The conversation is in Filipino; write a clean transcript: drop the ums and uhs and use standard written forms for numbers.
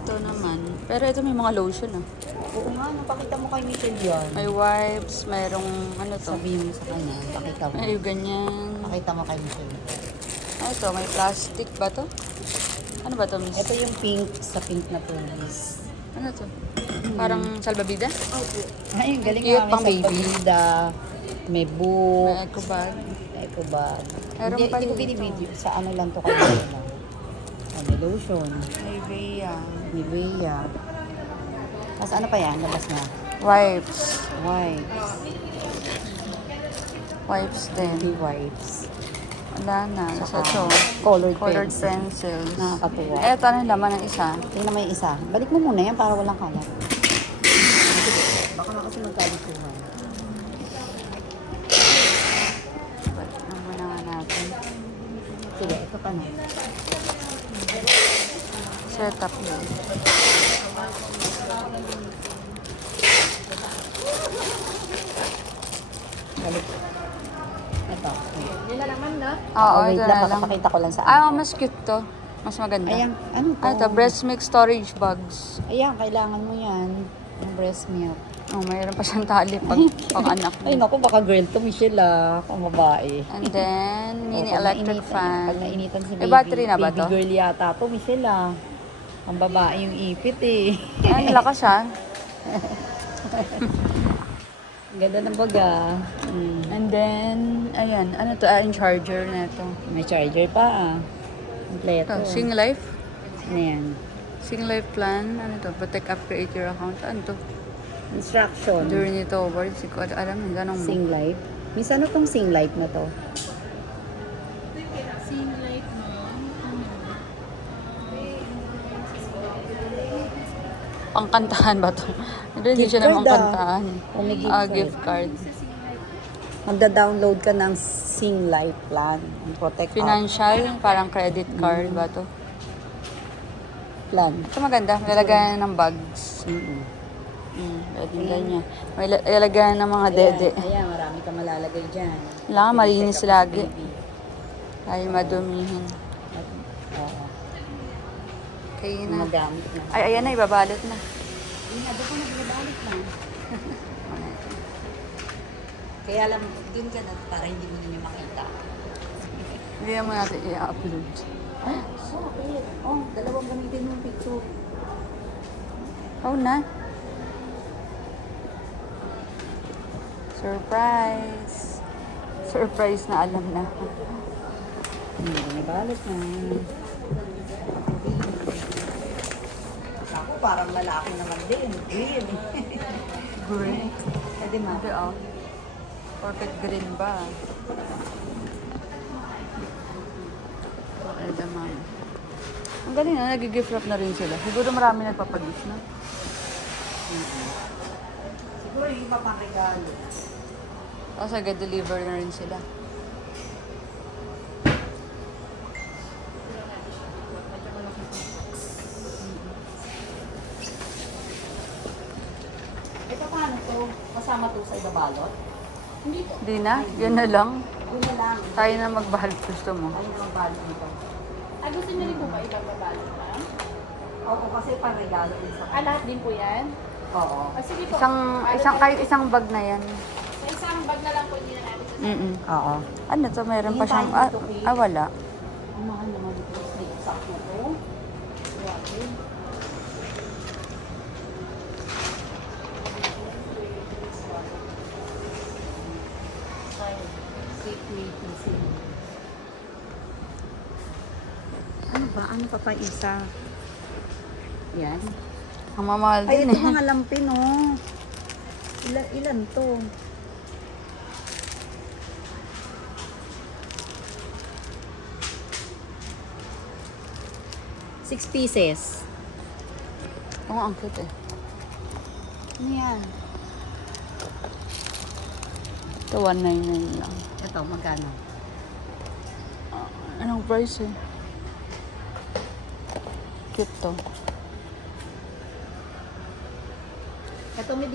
Ito naman. Pero ito may mga lotion ah. Oo nga, napakita mo kay Michelle yan. May wipes, mayroong ano to. Sabihin mo sa kanya, pakita mo. Ay, ganyan. Pakita mo kay Michelle. Ano to? May plastic ba to? Ano ba to, miss? Ito yung pink sa pink na tulis. Ano to? Parang salbabida? Ay, ang galing Cute nga. pang baby. Salbabida, may book, May eco bag. may eco bag. Meron Hindi, pa hindi ko dito. binibideo. Sa ano lang to kayo lang. May lotion, May Bea. Nivea. Mas ano pa yan? Labas na. Wipes. Wipes. Wipes Baby din. wipes. Wala na. Isa to. Colored Colored pencil. pencils. Nakakatuwa. Eto, ano yung laman ng isa? Tingnan mo yung isa. Balik mo muna yan para walang kalat. Baka nga kasi magkalituhan. Balik na muna nga natin. Sige, ito pa na. Setup yun. Balik. Ito. Oo, wait ito lang. na lang. Papakita ko lang sa Ah, mas cute to. Mas maganda. Ayan, ano to? Ah, ito, breast milk storage bags. Ayan, kailangan mo yan. Yung breast milk. Oh, mayroon pa siyang tali pag pang-anak Ay, mo. naku, baka girl to, Michelle ah. Kung babae. And then, mini Pag electric nainitan- fan. Pag nainitan si May baby. battery na ba baby to? girl yata to, Michelle ah. Ang babae yung ipit eh. Ay, lakas siya. Ang ganda ng baga. Mm. And then, ayan, ano to? Yung charger na ito. May charger pa ah. Kompleto. Ito, Sing Life. Ano yan? Sing Life plan. Ano to? Protect, upgrade your account. Ano to? Instruction. During ito over. Hindi ko alam. Ganong mo. Sing light. Miss, ano tong sing light na to? Pangkantahan ba to? Hindi Gift siya card, namang ah. kantahan. Oh, may Gift card. Magda-download ka ng Sing Life plan. Ang Protect Financial, parang credit card ba to? plan. Ito maganda. Lalagayan ng bags. Mm-mm. Pwede ganyan. May lalagayan ng mga dede. Ayan, marami ka malalagay dyan. Kailangan malinis Check up lagi. sa baby. Tayo madumihin. Oo. Kaya na. Magamit na. Ay, ayan na. Ibabalot na. Yun na, doon ko nagbabalik lang. Kaya alam, dun ka na para hindi mo ninyo makita. Hindi naman natin i-upload. Oh, okay. Oh, dalawang gamitin yung picture. Oh na. Surprise. Surprise na alam na. Hindi ko nabalot na. Ako, parang lalaki naman din. Green. Green. Pwede ma. Hindi oh. Porket green ba? Pwede man. Ang galing na, nag-gift wrap na rin sila. Siguro marami nagpapagift na. Siguro yung iba pang regalo. Tapos nag-deliver na rin sila. Ito paano to? Kasama to sa ibabalot? Hindi po. Di na? Yun na lang. Yun na lang. Tayo na magbahalot gusto mo. Ayun ang balot nito. Ah, gusto niyo rin po ba ibababalo, ma'am? Oo, kasi pang regalo din sa Ah, lahat din po yan? Oo. Ah, sige po. Kahit isang bag na yan. Sa isang bag na lang po hindi na natin sa Oo. Ano to? Meron pa Tingin siyang... tayo dito, Kate. wala. Ang mahal naman ito. Snake sakto to. Grabe. Security seal. Ano ba? Ano pa pa isa? Yan. Ang mamahal Ay, din ito eh. mga lampin, oh. Ilan to? Six pieces. Oo, ang cute eh. Ano yan? Ito, 199 lang. Ito, magkano? Anong price eh? Cute to. Ito may